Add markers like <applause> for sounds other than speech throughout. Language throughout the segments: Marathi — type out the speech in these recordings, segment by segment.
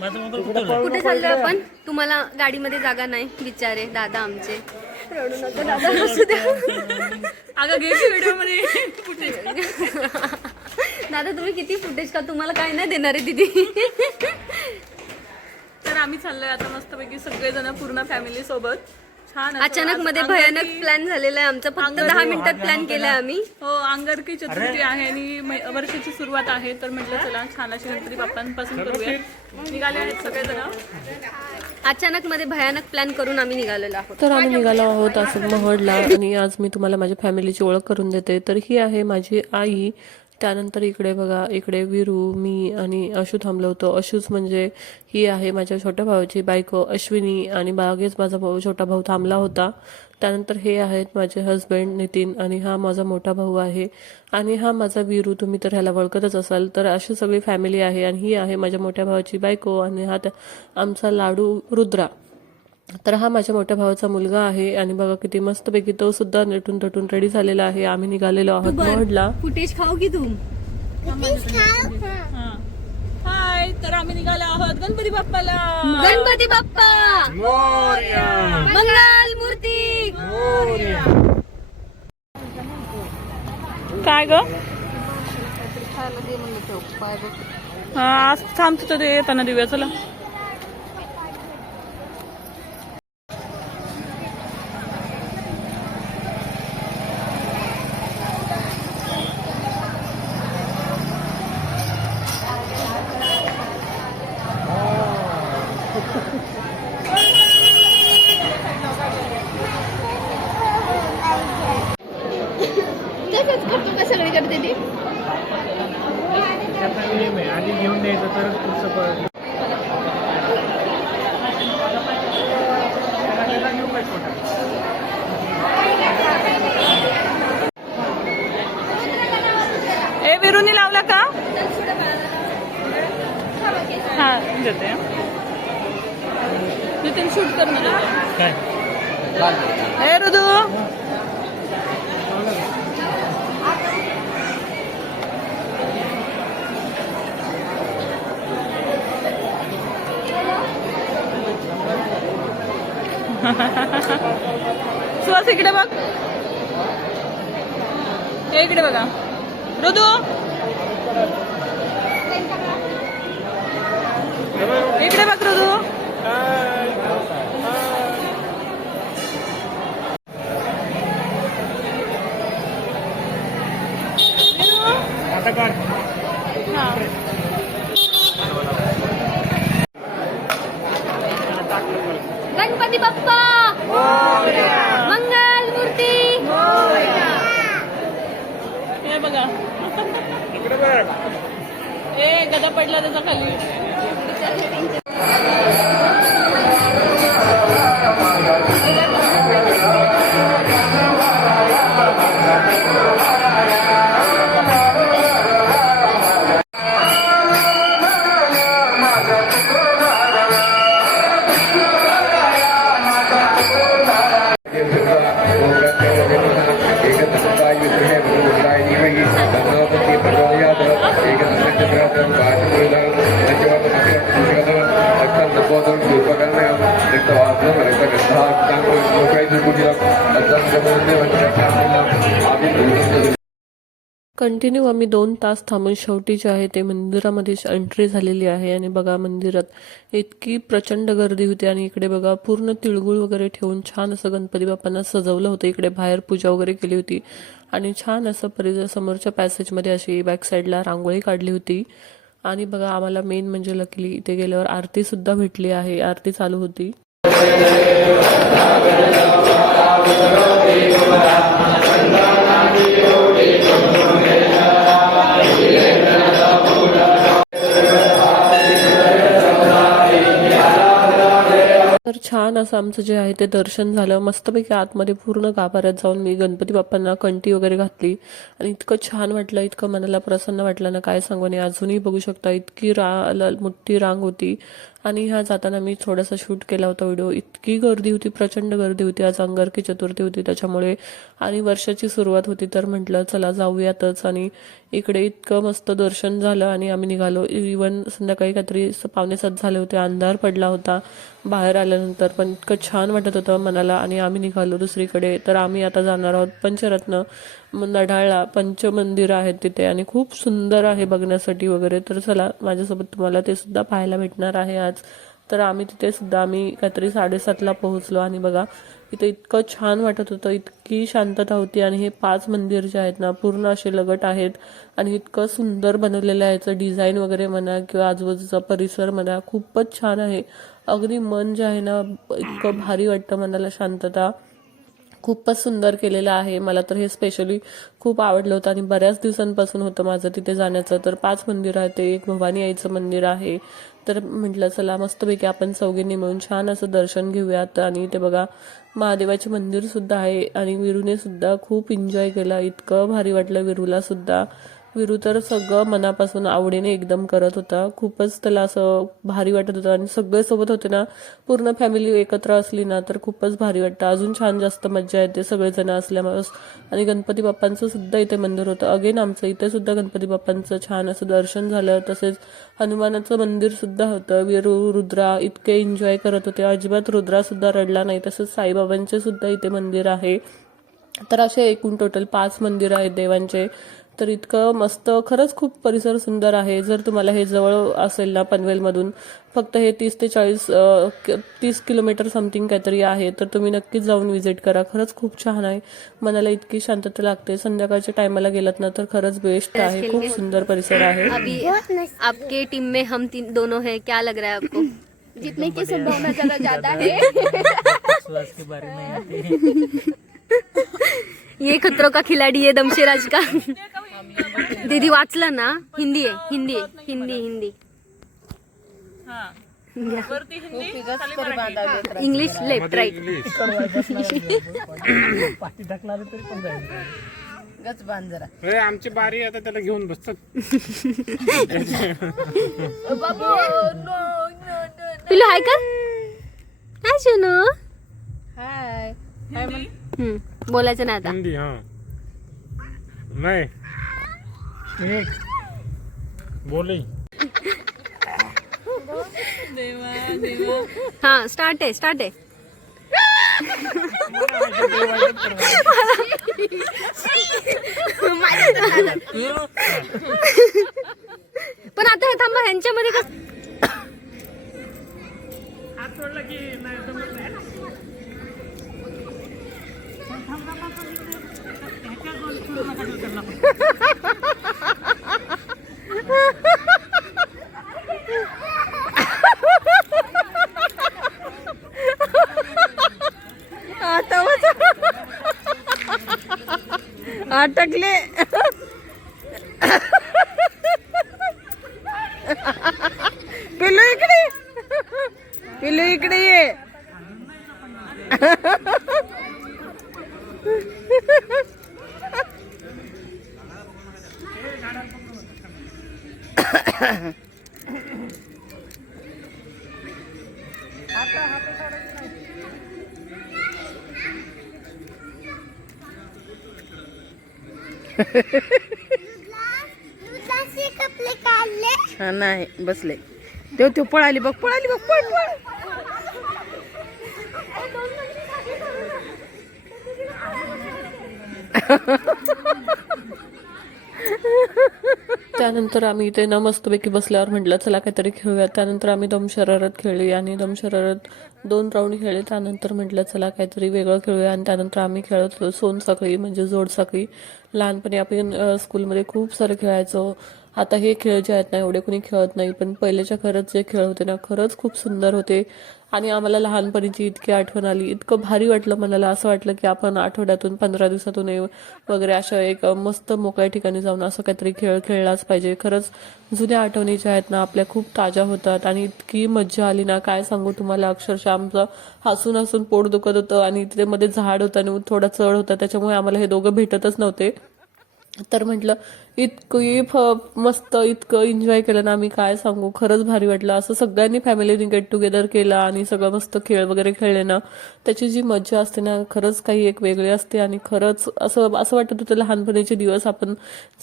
कुठं चाललोय आपण? तुम्हाला गाडीमध्ये जागा नाही बिचारे दादा आमचे. रडू नका दादा <laughs> असू द्या अगं घे व्हिडिओमध्ये फुटेज. दादा तुम्ही किती फुटेज का? तुम्हाला काय नाही देणार आहे दिदी. तर आम्ही चाललोय आता मस्तपैकी सगळेजण पूर्ण फॅमिली सोबत. छान असं अचानक आज मध्ये भयानक प्लॅन झालेला आहे. आमचा फक्त दहा मिनिटात प्लॅन केलाय आम्ही. हो अंगारकी चतुर्थी आहे आणि मै- वर्षाची सुरुवात आहे तर म्हटलं चला छान अशी गणपती बाप्पांपासून करूया. निघाले आहेत सगळेजण. अचानक मध्ये भयानक प्लॅन करून आम्ही निघालेलो आहोत. तर आम्ही निघालो आहोत असं महडला आणि आज मी तुम्हाला माझ्या फॅमिलीची ओळख करून देते. तर ही आहे माझी आई त्यानंतर इकडे बघा इकडे विरू मी आणि अशू थांबलो होतो. अशूच म्हणजे ही आहे माझ्या छोट्या भावाची बायको अश्विनी आणि बागेच माझा भाऊ छोटा भाऊ थांबला होता. त्यानंतर हे आहेत माझे हस्बंड नितीन आणि हा माझा मोठा भाऊ आहे. आणि हा माझा विरू तुम्ही तर ह्याला ओळखतच असाल. तर अशी सगळी फॅमिली आहे आणि ही आहे माझ्या मोठ्या भावाची बायको आणि हा त्या- आमचा लाडू रुद्रा. तर हा माझ्या मोठ्या भावाचा मुलगा आहे आणि बघा किती मस्तपैकी तो सुद्धा नटून तटून रेडी झालेला आहे. आम्ही निघालेलो आहोत महडला फुटेज खाऊ की तू? हाय तर आम्ही निघालो आहोत गणपती बाप्पाला. गणपती बाप्पा! मंगल मूर्ती! काय ग? हा आज थांबतो तर ते येताना देऊया चला तसंच करतो का सगळे करते ते त्याचा नियम आहे आधी घेऊन द्यायचं तरच पुढचं प- त्याला त्याला घेऊ काय छोटा ए विरुनी लावला का? हा देते. नितीन शूट कर मला काय? ए ऋतू सुहास इकडे बघ हे इकडे बघा ऋतू इकडे बघ ऋतू आता काढ हा गणपती बाप्पा मंगल मूर्ती हे बघा इकडे बघ ए गदा पडला त्याचा खाली. कंटिन्यू आम्ही दोन तास थांबून शेवटी जे आहे ते मंदिरामध्ये एंट्री झालेली आहे आणि बघा मंदिरात इतकी प्रचंड गर्दी होती आणि इकडे बघा पूर्ण तिळगुळ वगैरे ठेवून छान असं गणपती बाप्पांना सजवलं होतं. इकडे बाहेर पूजा वगैरे केली होती. आणि छान असं परिसर समोरच्या पॅसेजमध्ये अशी बॅक साईडला रांगोळी काढली होती. आणि बघा आम्हाला मेन म्हणजे लकली इथे गेल्यावर आरती सुद्धा भेटली आहे. आरती चालू होती. तर छान असं आमचं जे आहे ते दर्शन झालं. मस्तपैकी आतमध्ये पूर्ण गाभाऱ्यात जाऊन मी गणपती बाप्पांना कंटी वगैरे घातली. आणि इतकं छान वाटलं इतकं मनाला प्रसन्न वाटलं ना काय सांगू नाही अजूनही बघू शकता इतकी रा मोठी रांग होती. आणि ह्या जाताना मी थोडासा शूट केला होता व्हिडिओ. इतकी गर्दी होती प्रचंड गर्दी होती. आज अंगारकी चतुर्थी होती त्याच्यामुळे. आणि वर्षाची सुरुवात होती तर म्हटलं चला जाऊयातच. आणि इकडे इतकं मस्त दर्शन झालं आणि आम्ही निघालो. इवन संध्याकाळी काहीतरी स- पावणे सात झाले होते अंधार पडला होता बाहेर आल्यानंतर. पण इतकं छान वाटत होतं मनाला आणि आम्ही निघालो दुसरीकडे. तर आम्ही आता जाणार आहोत पंचरत्न. नढाळा पंचमंदिर आहेत तिथे आणि खूप सुंदर आहे बघण्यासाठी वगैरे. तर चला माझ्यासोबत तुम्हाला ते सुद्धा पाहायला भेटणार आहे आज. तर आम्ही तिथे सुद्धा आम्ही काहीतरी साडेसातला पोहोचलो आणि बघा इथं इतकं छान वाटत होतं इतकी शांतता होती आणि हे पाच मंदिर जे आहेत ना पूर्ण असे लगट आहेत आणि इतकं सुंदर बनवलेलं आहे. याचं डिझाईन वगैरे म्हणा किंवा आजूबाजूचा परिसर म्हणा खूपच छान आहे. अगदी मन जे आहे ना इतकं भारी वाटतं मनाला शांतता. खूपच सुंदर केलेलं आहे. मला तर हे स्पेशली खूप आवडलं होतं आणि बऱ्याच दिवसांपासून होतं माझं तिथे जाण्याचं. तर पाच मंदिर आहे ते एक भवानी आईचं मंदिर आहे. तर म्हटलं चला मस्तपैकी आपण चौघींनी मिळून छान असं दर्शन घेऊयात. आणि ते बघा महादेवाचे मंदिर सुद्धा आहे आणि विरूने सुद्धा खूप एन्जॉय केला. इतकं भारी वाटलं विरूला सुद्धा. विरू तर सगळं मनापासून आवडीने एकदम करत होता. खूपच त्याला असं भारी वाटत होतं आणि सगळे सोबत होते ना पूर्ण फॅमिली एकत्र असली ना तर खूपच भारी वाटतं. अजून छान जास्त मज्जा येते सगळेजण असल्यामुळे आणि गणपती बाप्पांचं सुद्धा इथे मंदिर होतं. अगेन आमचं इथे सुद्धा गणपती बाप्पांचं छान असं दर्शन झालं. तसेच हनुमानाचं मंदिर सुद्धा होतं. विरू रुद्रा इतके एन्जॉय करत होते. अजिबात रुद्रा सुद्धा रडला नाही. तसंच साईबाबांचे सुद्धा इथे मंदिर आहे. तर असे एकूण टोटल पाच मंदिर आहेत देवांचे. तर इतकं मस्त खरंच खूप परिसर सुंदर आहे. जर तुम्हाला हे जवळ असेल ना पनवेलमधून फक्त हे तीस ते चाळीस तीस किलोमीटर समथिंग काहीतरी आहे तर तुम्ही नक्कीच जाऊन व्हिजिट करा. खरंच खूप छान आहे. मनाला इतकी शांतता लागते. संध्याकाळच्या टायमाला गेलात ना तर खरंच बेस्ट आहे. खूप सुंदर परिसर आहे. आपके टीम में हम तीन दोनों हैं. क्या लग रहा है आपको? जीतने की संभावना जरा <laughs> ज्यादा है। ये खतरों का खिलाडी है दमशेराज का। <laughs> <laughs> दीदी वाचलं ना? हिंदी आहे हिंदी आहे हिंदी हिंदी. हा. वरती हिंदी खाली मराठी. English left right. पाठी टाकला तरी पण जाईल. गच बांध जरा. अरे आमची बारी आता त्याला घेऊन बसतात <laughs> पिलू हाय का? हाय सोनू. हाय. हम्म, बोलायचं ना आता. हिंदी हा. नाही. बोली. देवा देवा. हा स्टार्ट आहे स्टार्ट आहे. पण आता हे थांबा ह्यांच्यामध्ये कस अटकले पिल्लू इकडे पिल्लू इकडे ये. हा नाही बसले. तेव्हा ते पळाली बघ पळाली बघ पळ पळ. <laughs> त्यानंतर आम्ही इथे नमस्तपैकी मस्तपैकी बसल्यावर म्हटलं चला काहीतरी खेळूया. त्यानंतर आम्ही दम शरारत खेळली आणि दम शरारत दोन राऊंड खेळले. त्यानंतर म्हटलं चला काहीतरी वेगळं खेळूया. आणि त्यानंतर आम्ही खेळत होतो सोनसाखळी म्हणजे जोडसाखळी लहानपणी आपण स्कूलमध्ये खूप सारं खेळायचो. आता हे खेळ जे आहेत ना एवढे कोणी खेळत नाही. पण पहिलेच्या खरंच जे खेळ होते ना खरंच खूप सुंदर होते. आणि आम्हाला लहानपणीची इतकी आठवण आली. इतकं भारी वाटलं मनाला. असं वाटलं की आपण आठवड्यातून पंधरा दिवसातून वगैरे अशा एक मस्त मोकळ्या ठिकाणी जाऊन असं काहीतरी खेळ खेळलाच पाहिजे. खरंच जुन्या आठवणी ज्या आहेत ना आपल्या खूप ताज्या होतात आणि इतकी मज्जा आली ना काय सांगू तुम्हाला अक्षरशः आमचं हसून हसून पोट दुखत होतं आणि तिथे मध्ये झाड होतं आणि थोडा चढ होता त्याच्यामुळे आम्हाला हे दोघं भेटतच नव्हते. तर म्हटलं इतकी फ मस्त इतकं एन्जॉय केलं ना आम्ही काय सांगू खरंच भारी वाटलं. असं सगळ्यांनी फॅमिलीने गेट टुगेदर केला आणि सगळं मस्त खेळ वगैरे खेळले ना. त्याची जी मजा असते ना खरंच काही एक वेगळी असते आणि खरंच असं असं वाटत होतं लहानपणीचे दिवस आपण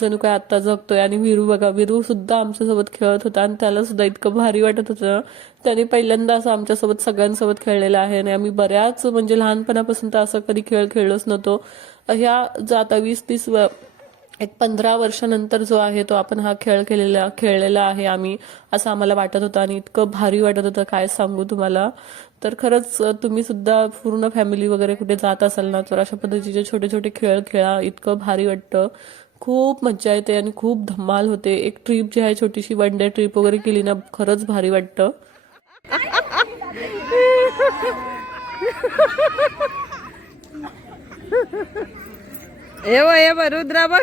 जणू काय आत्ता जगतोय आणि विरू बघा विरू सुद्धा आमच्यासोबत खेळत होता आणि त्याला सुद्धा इतकं भारी वाटत होतं. ना त्याने पहिल्यांदा असं आमच्यासोबत सगळ्यांसोबत खेळलेलं आहे आणि आम्ही बऱ्याच म्हणजे लहानपणापासून तर असं कधी खेळ खेळलोच नव्हतो. ह्या जाता आता वीस तीस व- एक पंधरा वर्षानंतर जो आहे तो आपण हा खेळ केलेला खेळलेला आहे आम्ही असं आम्हाला वाटत होतं आणि इतकं भारी वाटत होतं काय सांगू तुम्हाला. तर खरंच तुम्ही सुद्धा पूर्ण फॅमिली वगैरे कुठे जात असाल ना तर अशा पद्धतीचे छोटे छोटे खेळ खेळा इतकं भारी वाटतं. खूप मज्जा येते आणि खूप धमाल होते. एक ट्रिप जी आहे छोटीशी वन डे ट्रिप वगैरे केली ना खरंच भारी वाटतं. <laughs> एव एव रुद्रा बघ.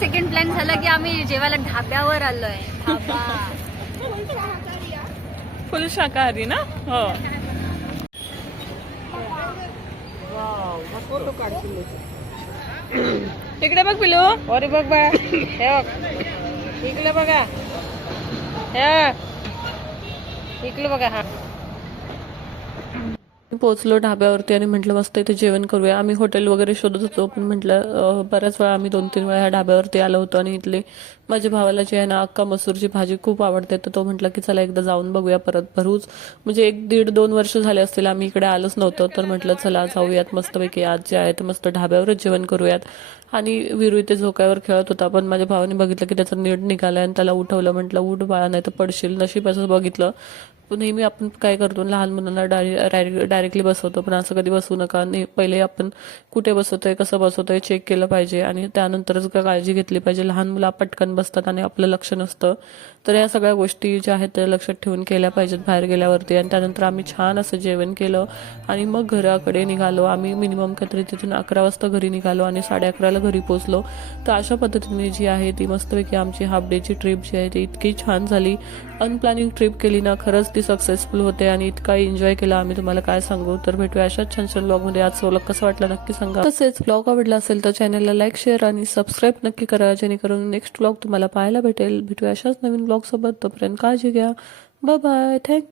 सेकंड प्लॅन झाला की आम्ही जेवायला ढाब्यावर आलोय. फुल शाकाहारी ना? हो. इकडे बघ पिलू अरे बघ बा हे बघ. इकडे बघा. हे. इकडे बघा हा. पोहोचलो ढाब्यावरती आणि म्हटलं मस्त इथे जेवण करूया. आम्ही हॉटेल वगैरे शोधत होतो पण म्हटलं बऱ्याच वेळा आम्ही दोन तीन वेळा ह्या ढाब्यावरती आलो होतो आणि इथले माझ्या भावाला जे आहे ना अक्का मसूरची भाजी खूप आवडते तर तो म्हटलं की चला एकदा जाऊन बघूया परत भरूच. म्हणजे एक दीड दोन वर्ष झाले असतील आम्ही इकडे आलोच नव्हतो तर म्हटलं चला जाऊयात मस्तपैकी आज जे आहे ते मस्त ढाब्यावरच जेवण करूयात. आणि विरू इथे झोक्यावर खेळत होता. पण माझ्या भावाने बघितलं की त्याचा नीट निघाला आणि त्याला उठवलं. म्हटलं उठ बाळा नाही तर पडशील. नशीब असं बघितलं. नेहमी आपण काय करतो लहान मुलांना डायरेक्टली बसवतो. पण असं कधी बसवू नका. ने- पहिले आपण कुठे बसवतोय कसं बसवतोय चेक केलं पाहिजे. आणि त्यानंतरच का काळजी घेतली पाहिजे. लहान मुलं पटकन बसतात आणि आपलं लक्ष नसतं. तर या सगळ्या गोष्टी ज्या आहेत त्या लक्षात ठेवून केल्या पाहिजेत बाहेर गेल्यावरती. आणि त्यानंतर आम्ही छान असं जेवण केलं. आणि मग घराकडे निघालो. आम्ही मिनिमम काहीतरी तिथून अकरा वाजता घरी निघालो. आणि साडे अकराला घरी पोचलो तर अशा पद्धतीने जी आहे ती मस्तपैकी आमची हाफ डेची ट्रिप जी आहे ती इतकी छान झाली. अनप्लॅनिंग ट्रिप केली ना खरंच ती सक्सेसफुल होते आणि इतका एन्जॉय केला. आम्ही तुम्हाला काय सांगू? तर भेटूया अशाच छान छान ब्लॉगमध्ये आज व्लॉग कसं वाटलं नक्की सांगा. तसेच ब्लॉग आवडला असेल तर चॅनलला लाईक शेअर आणि सबस्क्राईब नक्की करा. जेणेकरून नेक्स्ट ब्लॉग तुम्हाला पाहायला भेटेल. भेटूया अशाच नवीन ब्लॉग सोबत. तोपर्यंत काळजी घ्या. Bye bye thank